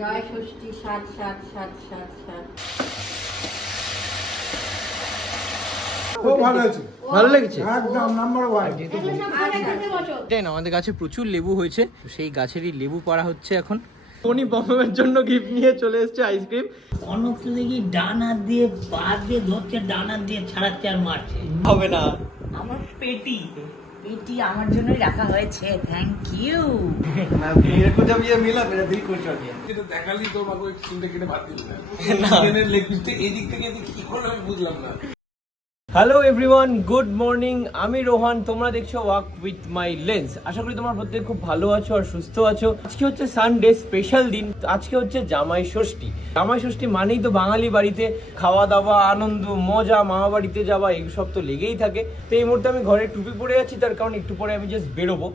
জয় ষষ্ঠী সাত সাত সাত সাত। সাত ভালো লেগেছে? একদম নাম্বার ওয়ান জানি না আমাদের গাছে প্রচুর লেবু হয়েছে সেই গাছেরই লেবু পাড়া হচ্ছে এখন। উনি বমের জন্য গিফট নিয়ে চলে এসেছে আইসক্রিম অনেক দেখি ডান হাত দিয়ে পা দিয়ে ধরছে ডান হাত দিয়ে ছাড়াচ্ছে আর মারছে। হবে না। আমার পেটি। পেটি আমার জন্যই রাখা হয়েছে থ্যাংক ইউ मेरे को जब ये मिला मेरा दिल खुश हो गया যেটা দেখালি তো আমাকে ওই চিন্তা কেটে বাদ দিলি না না। ট্রেনের লেগ পিসটা এই দিক থেকে এদিকে কি করলো আমি বুঝলাম না হ্যালো এভরিওয়ান গুড মর্নিং আমি রোহান, তোমরা দেখছ ওয়াক উইথ মাই লেন্স আশা করি তোমরা প্রত্যেক খুব ভালো আছো আর সুস্থ আছো। আজকে হচ্ছে সানডে স্পেশাল দিন আজকে হচ্ছে জামাই ষষ্ঠী। জামাই ষষ্ঠী মানেই তো বাঙালি বাড়িতে খাওয়া দাওয়া, আনন্দ, মজা মামা বাড়িতে যাওয়া এইসব তো লেগেই থাকে। তো এই মুহূর্তে আমি ঘরে টুপি পরে আছি, তার কারণ একটু পরে আমি জাস্ট বেরোবো।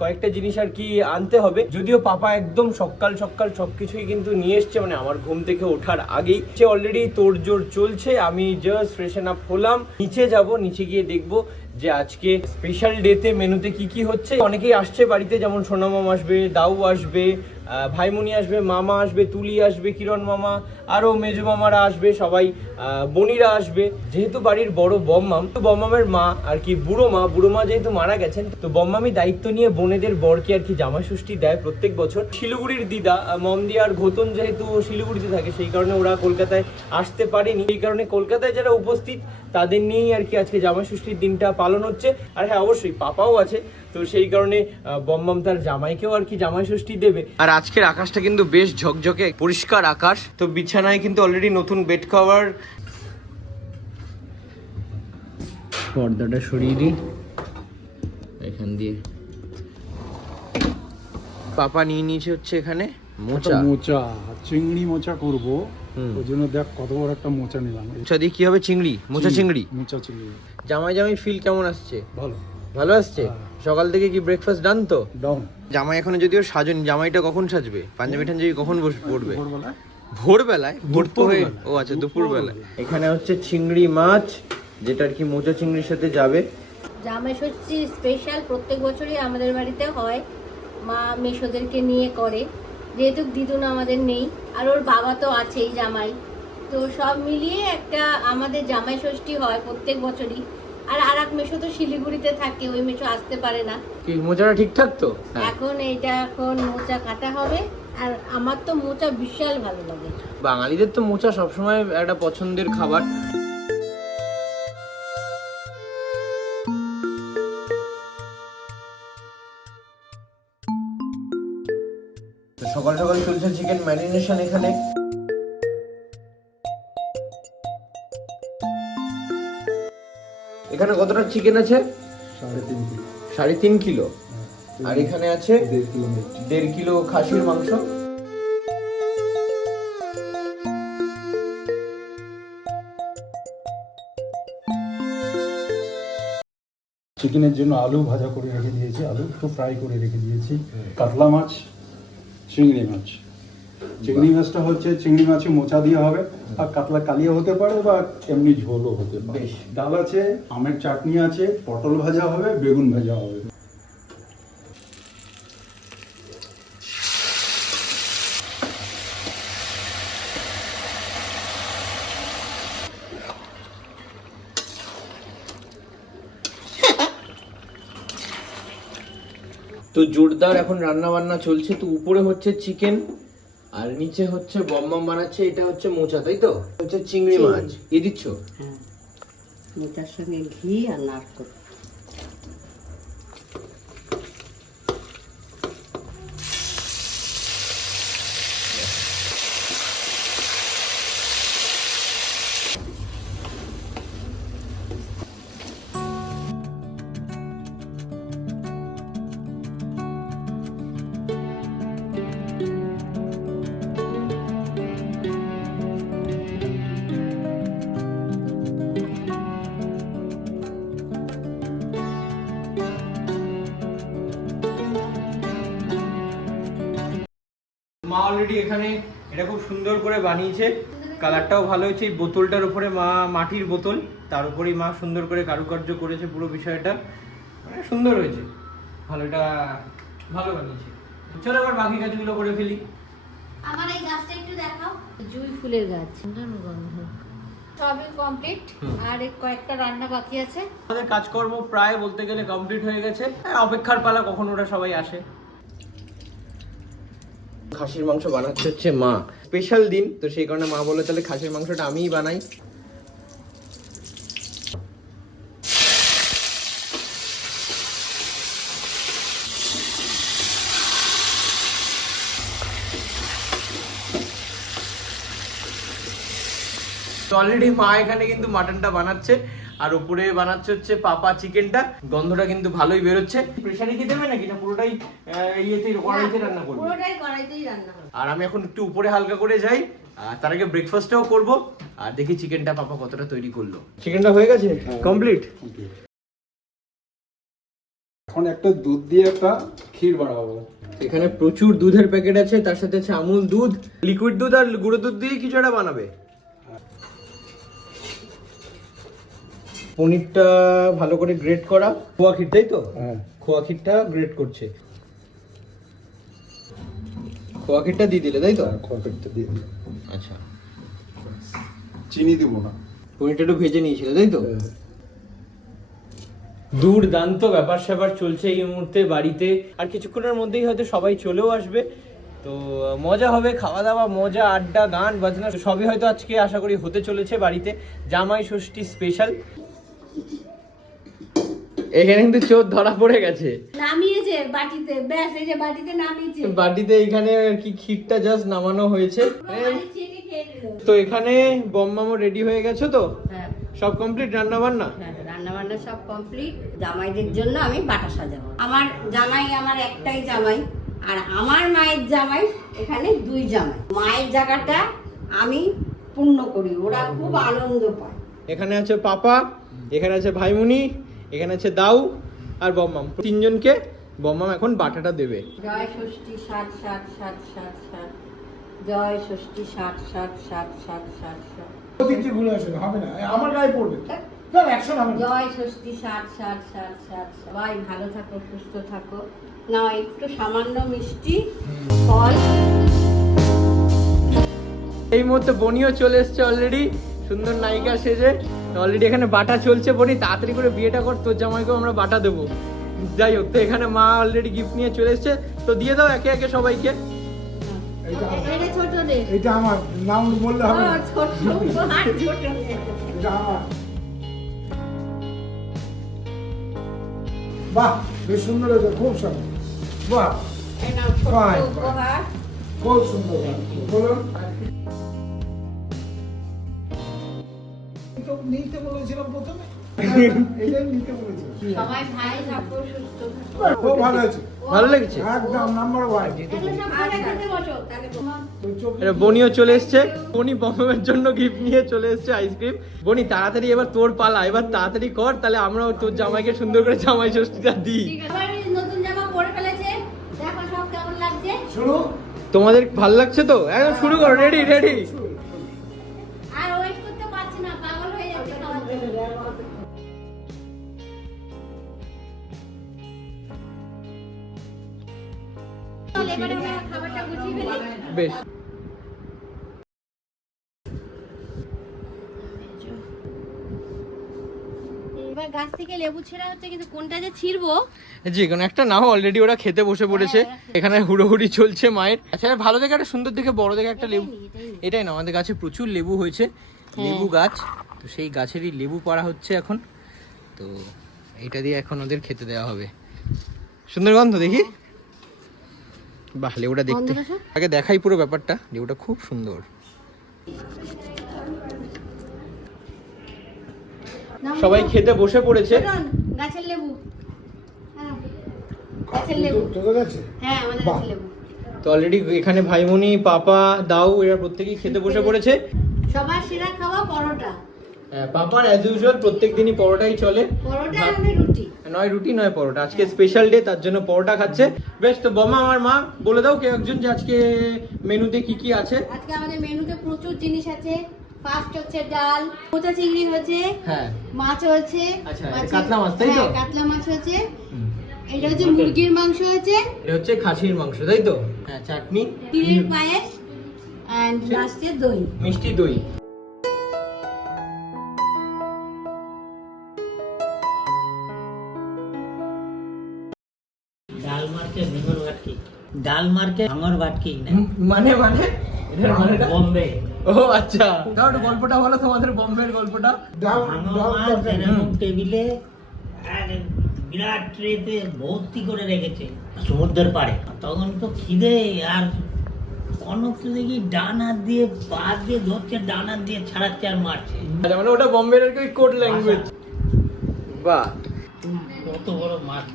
কয়েকটা জিনিস আর কি আনতে হবে। যদিও পাপা একদম সকাল সকাল সব কিছুই কিন্তু নিয়ে এসছে মানে আমার ঘুম থেকে ওঠার আগেই। সে অলরেডি তোড়জোড় চলছে, আমি জাস্ট ফ্রেশন আপ হলাম। নিচে যাব নিচে গিয়ে দেখব যে আজকে স্পেশাল ডেতে মেনুতে কি কি হচ্ছে? অনেকেই আসছে বাড়িতে যেমন সোনামাম আসবে দাউ আসবে ভাইমনি আসবে মামা আসবে তুলি আসবে কিরণ মামা আরও মেজো মামারা আসবে সবাই বনিরা আসবে। যেহেতু বাড়ির বড় বম্মাম তো বম্মামের মা আর কি বুড়ো মা বুড়ো মা যেহেতু মারা গেছেন তো বম্মামি দায়িত্ব নিয়ে বোনেদের বরকে আর কি জামা ষষ্ঠী দেয় প্রত্যেক বছর। শিলিগুড়ির দিদা আহ, মমদি আর ঘোতন যেহেতু শিলিগুড়িতে থাকে সেই কারণে ওরা কলকাতায় আসতে পারেনি। এই কারণে কলকাতায় যারা উপস্থিত তাদের নিয়েই আর কি আজকে জামা ষষ্ঠীর দিনটা পালন হচ্ছে। আর হ্যাঁ অবশ্যই পাপাও আছে। তো সেই কারণে বম্বাম তার জামাইকেও আর কি জামাই ষষ্ঠী দেবে। আর আজকের আকাশটা কিন্তু বেশ ঝকঝকে পরিষ্কার আকাশ। তো বিছানায় কিন্তু অলরেডি নতুন বেড কভার পর্দাটা সরিয়ে দিই। এখান দিয়ে। পাপা নিয়ে নিয়েছে হচ্ছে এখানে। মোচা? মোচা চিংড়ি মোচা করব। ওই জন্য দেখ কত বড় একটা মোচা নিলাম। মোচা দিয়ে কি হবে? চিংড়ি? মোচা চিংড়ি মোচা চিংড়ি। জামাই জামাই ফিল কেমন আসছে? ভালো। ভালো আসছে? হ্যাঁ। সকাল থেকে কি ব্রেকফাস্ট ডান তো? ডাউন জামাই এখনও যদিও সাজেনি জামাইটা কখন সাজবে? পাঞ্জাবি টাঞ্জাবি কখন বসে পড়বে ভোরবেলা ভোরবেলায়? ভোর হয়ে ও আচ্ছা দুপুরবেলায়। দুপুরবেলা। এখানে হচ্ছে চিংড়ি মাছ যেটা আর কি মোচা চিংড়ির সাথে যাবে? জামাই ষষ্ঠী স্পেশাল প্রত্যেক বছরই আমাদের বাড়িতে হয়। মা মেশোদেরকে নিয়ে করে। যেহেতু দিদুন আমাদের নেই আর ওর বাবা তো আছেই জামাই। তো সব মিলিয়ে একটা আমাদের জামাই ষষ্ঠী হয় প্রত্যেক বছরই। আর আর এক মেশো তো শিলিগুড়িতে থাকে ওই মেশো আসতে পারে না। কি মোচাটা ঠিকঠাক তো? এখন এইটা এখন মোচা কাটা হবে আর আমার তো মোচা বিশাল ভালো লাগে। বাঙালিদের তো মোচা সবসময় একটা পছন্দের খাবার। সকাল সকাল চলছে চিকেন ম্যারিনেশন এখানে। এখানে কতটা চিকেন আছে? সাড়ে তিন কিলো। সাড়ে তিন কিলো। হ্যাঁ, আর এখানে আছে দেড় কিলো দেড় কিলো খাসির মাংস। চিকেনের জন্য আলু ভাজা করে রেখে দিয়েছি। আলু একটু ফ্রাই করে রেখে দিয়েছি। কাতলা মাছ চিংড়ি মাছ। চিংড়ি মাছটা হচ্ছে চিংড়ি মাছে মোচা দিয়ে হবে আর কাতলা কালিয়া হতে পারে বা এমনি ঝোলও হতে পারে। ডাল আছে আমের চাটনি আছে পটল ভাজা হবে বেগুন ভাজা হবে। তো জোরদার এখন রান্না বান্না চলছে তো উপরে হচ্ছে চিকেন আর নিচে হচ্ছে বম্বাম বানাচ্ছে এটা হচ্ছে মোচা তাই তো? হচ্ছে চিংড়ি। মাছ এ দিচ্ছ? হ্যাঁ। মোচার সঙ্গে ঘি আর নারকোল। মা অলরেডি এখানে এটা খুব সুন্দর করে বানিয়েছে। কালারটাও ভালো হয়েছে। এই বোতলটার উপরে মা মাটির বোতল। তার উপরেই মা সুন্দর করে কারুকার্য করেছে পুরো বিষয়টা। মানে সুন্দর হয়েছে। ভালো এটা ভালো বানিয়েছে। চলো এবার বাকি কাজগুলো করে ফেলি। আমার এই গাছটা একটু দেখাও। জুই ফুলের গাছ সুন্দর গন্ধ সবই কমপ্লিট আর কয়েকটা রান্না বাকি আছে। আমাদের কাজকর্ম প্রায় বলতে গেলে কমপ্লিট হয়ে গেছে। হ্যাঁ, অপেক্ষার পালা কখন ওরা সবাই আসে। খাসির মাংস বানাচ্ছে। হচ্ছে মা। স্পেশাল দিন তো সেই কারণে মা বলে তাহলে খাসির মাংসটা আমিই বানাই। তো অলরেডি মা এখানে কিন্তু মাটনটা বানাচ্ছে। আর উপরে বানাচ্ছে হচ্ছে পাপা চিকেনটা। গন্ধটা কিন্তু ভালোই বেরোচ্ছে। প্রেসারে কি দেবে নাকি? না পুরোটাই ইয়েতে কড়াইতে রান্না করবে? পুরোটাই কড়াইতেই রান্না হবে। আর আমি এখন একটু উপরে হালকা করে যাই। আর তার আগে ব্রেকফাস্টটাও করব। আর দেখি চিকেনটা পাপা কতটা তৈরি করল। চিকেনটা হয়ে গেছে? কমপ্লিট এখন একটা দুধ দিয়ে একটা ক্ষীর বানাবো। এখানে প্রচুর দুধের প্যাকেট আছে তার সাথে আছে আমুল দুধ লিকুইড দুধ আর গুঁড়ো দুধ দিয়ে কিছু একটা বানাবে। পনিরটা ভালো করে গ্রেট করা। খোয়া ক্ষীর তাই তো? হ্যাঁ। খোয়া ক্ষীরটা গ্রেট করছে। খোয়া ক্ষীরটা দিয়ে দিলে তাই তো? খোয়াটা দিয়ে দিলে। আচ্ছা। চিনি দিব না। পনিরটা একটু ভেজে নিয়েছিলে তাই তো? দুর্দান্ত ব্যাপার স্যাপার চলছে এই মুহূর্তে বাড়িতে। আর কিছুক্ষণের মধ্যেই হয়তো সবাই চলেও আসবে। তো মজা হবে খাওয়া দাওয়া মজা আড্ডা গান বাজনা সবই হয়তো আজকে আশা করি হতে চলেছে বাড়িতে। জামাই ষষ্ঠী স্পেশাল এখানে কিন্তু চোর ধরা পড়ে গেছে। নামিয়েছে বাটিতে ব্যাস এই যে বাটিতে নামিয়েছে। বাটিতে এখানে আর কি ক্ষীরটা জাস্ট নামানো হয়েছে। তো এখানে বম্মামও রেডি হয়ে গেছো তো? হ্যাঁ। সব কমপ্লিট রান্না বান্না? রান্না বান্না সব কমপ্লিট জামাইদের জন্য আমি বাটা সাজাবো। আমার জামাই আমার একটাই জামাই আর আমার মায়ের জামাই এখানে দুই জামাই। মায়ের জায়গাটা আমি পূর্ণ করি ওরা খুব আনন্দ পায়। এখানে আছে পাপা এখানে আছে ভাইমুনি এখানে আছে দাউ আর বম্মাম। তিনজনকে বম্মাম এখন বাটাটা দেবে। জয় ষষ্ঠী সাত সাত সাত সাত সাত। জয় ষষ্ঠী সাত সাত সাত সাত সাত সাত। দিকটি ঘুরে আসবে হবে না। আমার গায়ে পড়বে। স্যার অ্যাকশন হবে জয় ষষ্ঠী সাত সাত সাত সাত। সবাই ভালো থাকো সুস্থ থাকো। না একটু সামান্য মিষ্টি ফল। এই মুহূর্তে বনিও চলে এসছে অলরেডি সুন্দর নায়িকা সেজে। অলরেডি এখানে বাটা চলছে বনি তাড়াতাড়ি করে বিয়েটা কর তোর জামাইকেও আমরা বাটা দেবো। যাই হোক তো এখানে মা অলরেডি গিফট নিয়ে চলে এসছে। তো দিয়ে দাও একে একে সবাইকে। এটা আমার নাম বললে হবে এটা আমার। বাহ বেশ সুন্দর হয়েছে খুব সুন্দর। বাহ। খুব সুন্দর বলুন। তো চব্বিশ এটা বনিও চলে এসছে। বনি বম্বের জন্য গিফট নিয়ে চলে এসছে আইসক্রিম বনি তাড়াতাড়ি এবার তোর পালা। এবার তাড়াতাড়ি কর তাহলে আমরাও তোর জামাইকে সুন্দর করে জামাই ষষ্ঠীটা দিই। নতুন জামা পরে ফেলেছে। দেখো সব কেমন লাগছে। শুরু তোমাদের ভালো লাগছে তো? একদম শুরু করো রেডি রেডি বেশ। গাছ থেকে লেবু ছেঁড়া হচ্ছে কিন্তু কোনটা যে ছিড়বো? একটা নাও অলরেডি ওরা খেতে বসে পড়েছে। এখানে হুড়োহুড়ি চলছে মায়ের। আচ্ছা ভালো দেখে একটা সুন্দর দেখে বড় দেখে একটা লেবু এটাই না আমাদের গাছে প্রচুর লেবু হয়েছে লেবু গাছ। তো সেই গাছেরই লেবু পাড়া হচ্ছে এখন। তো এইটা দিয়ে এখন ওদের খেতে দেওয়া হবে। সুন্দর গন্ধ দেখি? বাহ লেবুটা দেখতে। আগে দেখাই পুরো ব্যাপারটা লেবুটা খুব সুন্দর। সবাই খেতে বসে পড়েছে। গাছের লেবু। হ্যাঁ, হ্যাঁ। গাছের লেবু। তো অলরেডি এখানে ভাইমনি পাপা দাও এরা প্রত্যেকেই খেতে বসে পড়েছে। সবার সেরা খাওয়া পরোটা। হ্যাঁ, পাপার অ্যাজ ইউজুয়াল প্রত্যেক দিনই পরোটাই চলে। পরোটা নয় রুটি নয় পরোটা। আজকে স্পেশাল ডে তার জন্য পরোটা খাচ্ছে। বেশ তো বমা আমার মা বলে দাও কেউ একজন যে আজকে মেনুতে কি কি আছে। আজকে আমাদের মেনুতে প্রচুর জিনিস আছে। ফার্স্ট হচ্ছে ডাল মোচা চিংড়ি হ্যাঁ। মাছ হয়েছে আচ্ছা, কাতলা মাছ, তাই তো? হ্যাঁ, কাতলা মাছ হয়েছে। এটা হচ্ছে মুরগির মাংস হয়েছে। এটা হচ্ছে খাসির মাংস তাই তো? হ্যাঁ চাটনি। তিলের পায়েস অ্যান্ড লাস্টে দই। মিষ্টি দই। ডাল মার্কে ভাঙর ভাটকি না। মানে মানে? বম্বে। ও আচ্ছা। তাও একটু গল্পটা বলো তোমাদের বম্বের গল্পটা। টেবিলে বিরাট ট্রেতে ভর্তি করে রেখেছে সমুদ্রের পাড়ে। তখন তো খিদে আর কনক তো দেখি ডান হাত দিয়ে পা দিয়ে ধরছে ডান হাত দিয়ে ছাড়াচ্ছে আর মারছে। আচ্ছা মানে ওটা বম্বের আর কি কোড ল্যাঙ্গুয়েজ বাহ কত বড় মাছ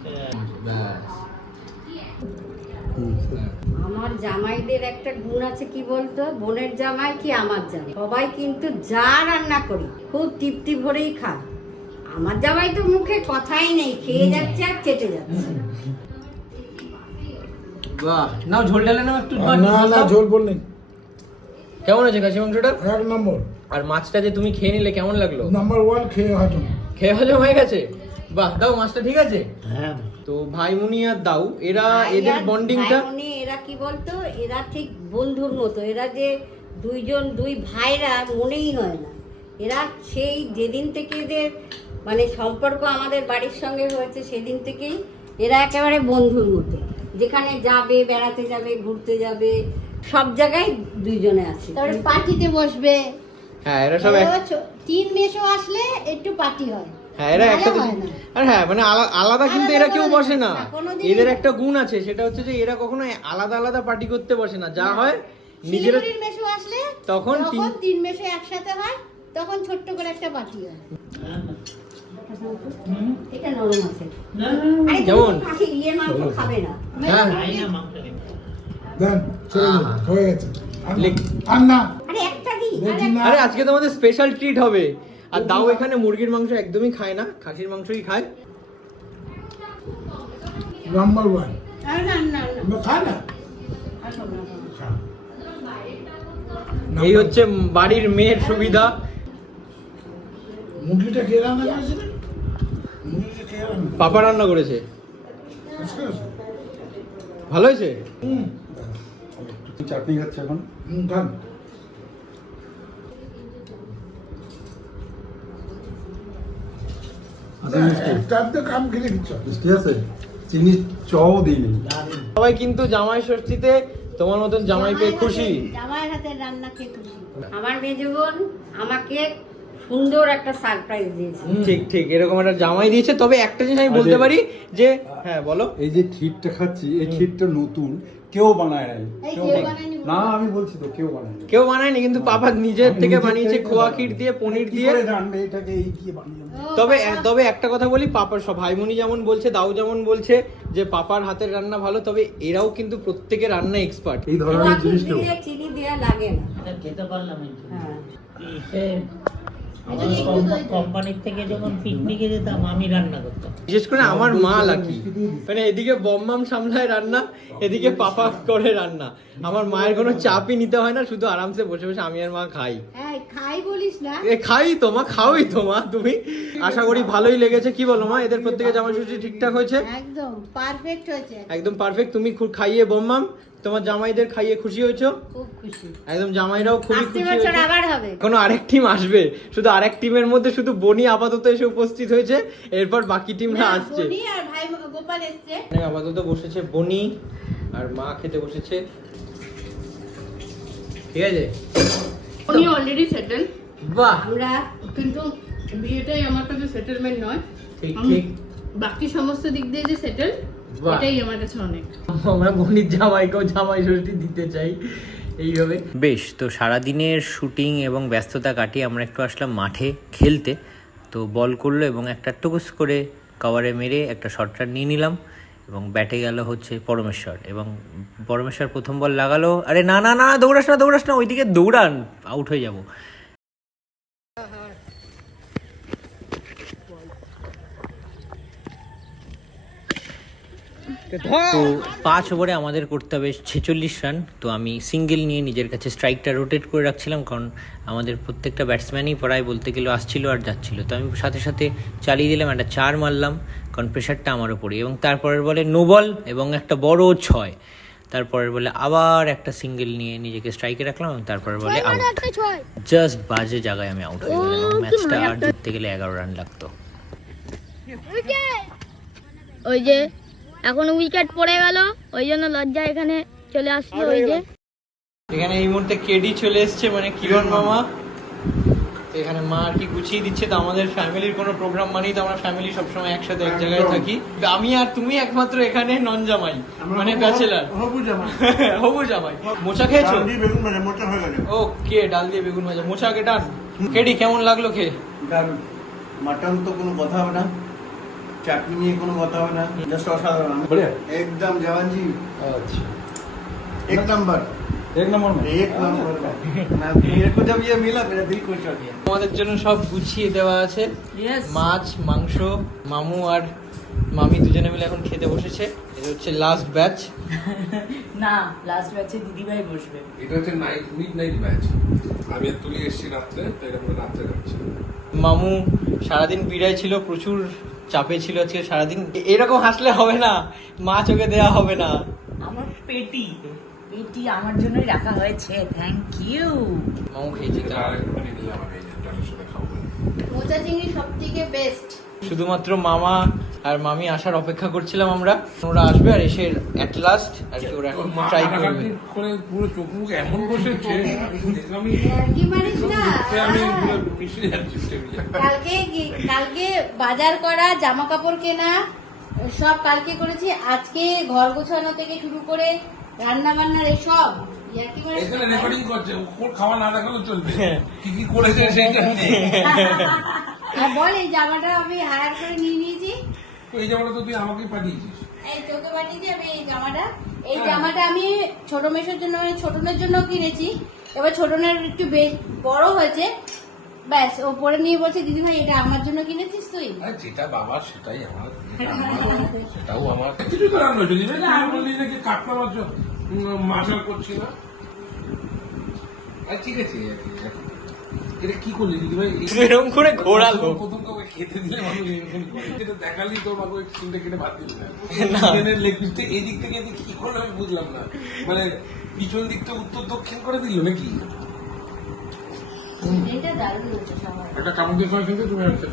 আমার জামাইদের একটা গুণ আছে কি বলতো? বোনের জামাই কি আমার জামাই? সবাই কিন্তু যা রান্না করি খুব তৃপ্তি ভরেই খা আমার জামাই তো মুখে কথাই নেই খেয়ে যাচ্ছে আর চেটে যাচ্ছে। বাহ নাও ঝোল ডালে নাও একটু না না ঝোল বললেন কেমন আছে খাসি মাংসটা? এক নম্বর। আর মাছটা যে তুমি খেয়ে নিলে কেমন লাগল? নাম্বার ওয়ান খেয়ে হজম। খেয়ে হজম হয়ে গেছে? বাহ দাও মাছটা ঠিক আছে? হ্যাঁ। তো ভাই মুনি আর দাও এরা এদের বন্ডিংটা ভাইমনি এরা কি বলতো? এরা ঠিক বন্ধুর মতো। এরা যে দুইজন দুই ভাইরা মনেই হয় না। এরা সেই যেদিন থেকে এদের মানে সম্পর্ক আমাদের বাড়ির সঙ্গে হয়েছে সেদিন থেকেই এরা একেবারে বন্ধুর মতো। যেখানে যাবে বেড়াতে যাবে ঘুরতে যাবে সব জায়গায় দুইজনে আছে। তারপরে পার্টিতে বসবে। হ্যাঁ এরা সব এক- তিন মেশো আসলে একটু পার্টি হয়। হ্যাঁ এরা নাহলে একসাথে হয় না। আর হ্যাঁ মানে আলাদা কিন্তু এরা কেউ বসে না। না, এদের একটা গুণ আছে সেটা হচ্ছে যে এরা কখনো আলাদা আলাদা পার্টি করতে বসে না। যা হয় নিজেরা মেশো আসলে তখন তিন- তিন মেশো একসাথে হয় তখন ছোট্ট করে একটা পার্টি হয়। এটা নরম আছে। যেমন? ইয়ে মাংস খাবে না। হ্যাঁ। খাই না। মাংস খেতে। দেন ছেড়ে দিন হয়ে গেছে। আর না, লিখ- আর না আরে একটা দিই বলছি না। আরে আজকে তোমাদের স্পেশাল ট্রিট হবে। আর দাও এখানে মুরগির মাংস একদমই খায় না খাসির মাংসই খায়। নাম্বার ওয়ান আর না না না। খা না। এই হচ্ছে বাড়ির মেয়ের সুবিধা। মুরগিটা কে রান্না করেছিলেন মুরগিটা কে রান্না পাপা রান্না করেছে। ভালো হয়েছে? হুম। চাটনি খাচ্ছে এখন। খান। আছে চিনি চও দিইনি সবাই কিন্তু জামাই ষষ্ঠীতে তোমার মতন জামাই পেয়ে খুশি। জামাইয়ের হাতের রান্না খেয়ে খুশি। আমার মেজো বোন আমাকে সুন্দর একটা সারপ্রাইজ দিয়েছে। ঠিক ঠিক এরকম একটা জামাই দিয়েছে। তবে একটা জিনিস আমি বলতে পারি যে হ্যাঁ বলো। এই যে ক্ষীরটা খাচ্ছি এই ক্ষীরটা নতুন। কেউ বানায় নাই। কেউ বানায়- না আমি বলছি তো কেউ বানায়নি কেউ বানায়নি কিন্তু পাপা নিজের থেকে বানিয়েছে খোয়া বানায়। ক্ষীর দিয়ে পনির দিয়ে। এটাকে এই কি তবে তবে একটা কথা বলি পাপার সব ভাইমুনি যেমন বলছে দাও যেমন বলছে যে পাপার হাতের রান্না ভালো তবে এরাও কিন্তু প্রত্যেকে রান্না এক্সপার্ট এই ধরনের জিনিস চিনি দেওয়া লাগে না। খেতে পারলাম এই জন্য। ইসে আমাদের কম- কোম্পানির থেকে যখন পিকনিকে যেতাম আমি রান্না করতাম। বিশেষ করে আমার মা লাকি। মানে এদিকে বম্মাম সামলায় রান্না এদিকে পাপা করে রান্না। আমার মায়ের কোনো চাপই নিতে হয় না শুধু আরামসে বসে বসে আমি আর মা খাই। খাই বলিস না। এ খাই তো মা খাওই তো মা তুমি? আশা করি ভালোই লেগেছে কি বলো মা? এদের প্রত্যেকে জামাই ষষ্ঠী ঠিকঠাক হয়েছে? একদম পারফেক্ট হয়েছে। একদম পারফেক্ট তুমি খুব খাইয়ে বম্মাম তোমার জামাইদের খাইয়ে খুশি হয়েছো? খুব খুশি। একদম জামাইরাও খুবই খুশি বছর হয়েছে। আবার হবে। এখনও আরেক টিম আসবে। শুধু আরেক টিমের মধ্যে শুধু বনি আপাতত এসে উপস্থিত হয়েছে। এরপর বাকি টিমরা না, আসছে। বনি আর ভাই গোপাল এসছে। এখানে আপাতত বসেছে বনি আর মা খেতে বসেছে। ঠিক আছে? উনি অলরেডি সেটেল বাহ! আমরা কিন্তু বিয়েটাই আমার কাছে সেটেলমেন্ট নয়। ঠিক ঠিক। বাকি সমস্ত দিক দিয়ে যে সেটেল। এটাই আমার কাছে অনেক। আমরা বনির জামাইকেও জামাই ষষ্ঠী দিতে চাই এইভাবে। বেশ তো সারাদিনের শুটিং এবং ব্যস্ততা কাটিয়ে আমরা একটু আসলাম মাঠে খেলতে। তো বল করল এবং একটা টুকুস করে কভারে মেরে একটা শর্ট রান নিয়ে নিলাম এবং ব্যাটে গেল হচ্ছে পরমেশ্বর। এবং পরমেশ্বর প্রথম বল লাগালো। আরে না না না দৌড়াস না দৌড়াস না ওইদিকে দৌড়ান আউট হয়ে যাব। তো পাঁচ ওভারে আমাদের করতে হবে ছেচল্লিশ রান। তো আমি সিঙ্গেল নিয়ে নিজের কাছে স্ট্রাইকটা রোটেট করে রাখছিলাম কারণ আমাদের প্রত্যেকটা ব্যাটসম্যানই প্রায় বলতে গেলে আসছিল আর যাচ্ছিল। তো আমি সাথে সাথে চালিয়ে দিলাম একটা চার মারলাম কারণ প্রেশারটা আমার ওপরে। এবং তারপরের বলে নো বল এবং একটা বড় ছয়। তারপরের বলে আবার একটা সিঙ্গেল নিয়ে নিজেকে স্ট্রাইকে রাখলাম এবং তারপরের বলে আউট জাস্ট বাজে জায়গায় আমি আউট হয়ে গেলাম ম্যাচটা আর জিততে গেলে এগারো রান লাগতো। ওই যে এখন উইকেট পড়ে গেল ওই জন্য লজ্জা এখানে চলে আসলো ওই যে। এখানে এই মুহূর্তে কেডি চলে এসছে মানে কিরণ মামা। এখানে মা আর কি গুছিয়ে দিচ্ছে তো আমাদের ফ্যামিলির কোনো প্রোগ্রাম মানেই তো আমরা ফ্যামিলি সবসময় একসাথে এক জায়গায় থাকি। আমি আর তুমি একমাত্র এখানে নন জামাই মানে ব্যাচেলার। হবু জামা হবু জামাই। মোচা খেয়েছো? ডাল দিয়ে বেগুন ভাজা মোটা হয়ে গেছে। ওকে ডাল দিয়ে বেগুন ভাজা। মোচা কে ডান। কেডি কেমন লাগল খেয়ে? দারুণ। মাটন তো কোনো কথা হবে না। চাটনি নিয়ে কোনো কথা হবে না জাস্ট অসাধারণ। একদম জওয়ানজি আচ্ছা। এক নাম্বার। এক নম্বর মানে? এক নম্বর মেরে মানে। মিলা মেরা দিল খুশ হয়ে জন্য সব গুছিয়ে দেওয়া আছে। মাছ মাংস মামু আর মামি দুজনে মিলে এখন খেতে বসেছে। এটা হচ্ছে লাস্ট ব্যাচ না লাস্ট ব্যাচে দিদিভাই বসবে। এটা হচ্ছে নাইট মিড নাইট ব্যাচ আমি তুলি এসেছি রাত্রে তাই রাত্রে মামু সারাদিন পীড়ায় ছিল প্রচুর চাপে ছিল আজকে সারাদিন। এরকম হাসলে হবে না মা চোখে দেওয়া হবে না। আমার পেটি পেটি আমার জন্যই রাখা হয়েছে থ্যাংক ইউ মাও খেয়েছি তার। মোচা চিংড়ি সব থেকে বেস্ট শুধুমাত্র মামা আর মামি আসার অপেক্ষা করছিলাম আমরা। ওরা আসবে আর এসে অ্যাট লাস্ট আর কি ওরা ট্রাই করবে। করে পুরো চোখ মুখ এমন বসেছে আমি কি মানিস না? সে আমি পুরো মিশে যাচ্ছি টেবিলে কালকে কালকে বাজার করা জামা কাপড় কেনা সব কালকে করেছি। আজকে ঘর গোছানো থেকে শুরু করে রান্না বান্নার এসব এখানে রেকর্ডিং করছে ওর খাওয়া না দেখালেও চলবে। কি কি করেছে সেইটা আর বল এই জামাটা আমি হায়ার করে নিয়ে নিয়েছি। এই জামাটা তো তুই আমাকেই পাঠিয়েছিস। এই তোকে পাঠিয়েছি আমি এই জামাটা। এই জামাটা আমি ছোট মেশোর জন্য মানে ছোটনের জন্য কিনেছি। এবার ছোটনের একটু বেশ বড় হয়েছে। ব্যাস ও পরে নিয়ে বলছে দিদিভাই এটা আমার জন্য কিনেছিস তুই? যেটা বাবার সেটাই আমার সেটাও আমার। কিছু তো রান্না যদি নাকি কাটনা মাছ মাছাল করছি না? ঠিক আছে এটা কি করলি দিদি ভাই এরকম করে ঘোরালো। প্রথম খেতে দিলে মানুষ এরকম করে। যেটা দেখালি তোর বাবু একটু কেটে ভাত দিবি না। না। লেগ পিসটা এই দিক থেকে এদিক কি করল আমি বুঝলাম না। মানে পিছন দিকটা উত্তর দক্ষিণ করে দিল নাকি? এটা দারুণ হয়েছে সবাই একটা কামড় দিয়ে সময় শুনতে তুমি আর খেতে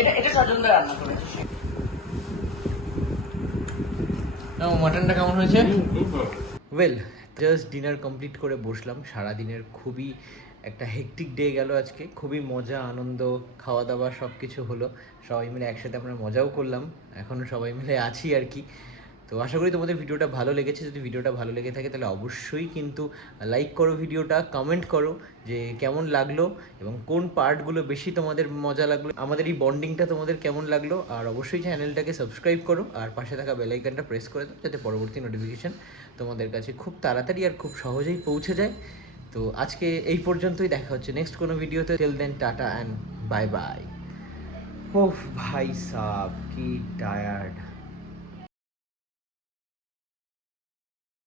এটা এটা সজন্দা রান্না করেছে মাটনটা কেমন হয়েছে? ওয়েল জাস্ট ডিনার কমপ্লিট করে বসলাম। সারা দিনের খুবই একটা হেকটিক ডে গেল আজকে, খুবই মজা, আনন্দ খাওয়া দাওয়া সব কিছু হলো। সবাই মিলে একসাথে আমরা মজাও করলাম এখনও সবাই মিলে আছি আর কি। তো আশা করি তোমাদের ভিডিওটা ভালো লেগেছে। যদি ভিডিওটা ভালো লেগে থাকে তাহলে অবশ্যই কিন্তু লাইক করো ভিডিওটা কমেন্ট করো যে কেমন লাগল এবং কোন পার্টগুলো বেশি তোমাদের মজা লাগল, আমাদের এই বন্ডিংটা তোমাদের কেমন লাগল, আর অবশ্যই চ্যানেলটাকে সাবস্ক্রাইব করো, আর পাশে থাকা বেলাইকানটা প্রেস করে দাও, যাতে পরবর্তী নোটিফিকেশন তোমাদের কাছে খুব তাড়াতাড়ি আর খুব সহজেই পৌঁছে যায়। তো আজকে এই পর্যন্তই দেখা হচ্ছে। নেক্সট কোনো ভিডিওতে tell then tata and bye bye ওফ, ভাই সাব, কি টায়ার্ড